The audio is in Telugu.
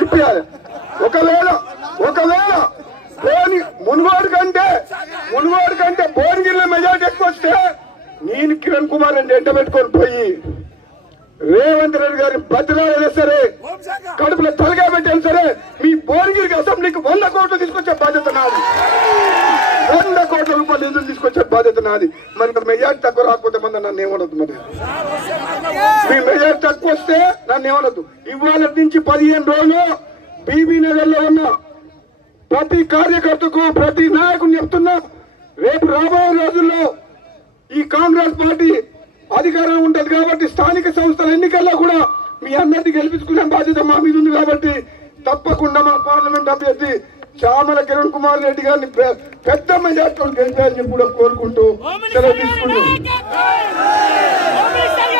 ఇప్పించాలి. ఒకవేళ మునుగోడు కంటే భువనగిరిలో మెజార్టీ ఎక్కువ వస్తే నేను కిరణ్ కుమార్ రెడ్డి ఎంట పెట్టుకొని పోయి రేవంత్ రెడ్డి గారి బతిలాడైనా సరే, కడుపులో తలగా పెట్టైనా సరే, మీ భువనగిరికి అసెంబ్లీకి 100 కోట్లు తీసుకొచ్చే బాధ్యత నాది. 100 కోట్ల రూపాయలు నిధులు తీసుకొచ్చే బాధ్యత నాది. మరి మెజార్టీ తక్కువ రాకపోతే మంది నన్ను ఏమనొద్దు. మరి మీ మెజార్టీ తక్కువ వస్తే నన్ను ఏమనొద్దు. ఇవాళ నుంచి 15 రోజులు బీబీ నగర్ లో ఉన్న ప్రతి కార్యకర్తకు, ప్రతి నాయకుని చెప్తున్నా, రేపు రాబోయే రోజుల్లో ఈ కాంగ్రెస్ పార్టీ అధికారం ఉంటది కాబట్టి స్థానిక సంస్థల ఎన్నికల్లో కూడా మీ అందరినీ గెలిపించుకునే బాధ్యత మా మీద ఉంది. కాబట్టి తప్పకుండా మా పార్లమెంట్ అభ్యర్థి చామల కిరణ్ కుమార్ రెడ్డి గారిని పెద్ద మెజార్టీతో గెలిపారని కూడా కోరుకుంటూ సెలవు తీసుకుంటున్నాను.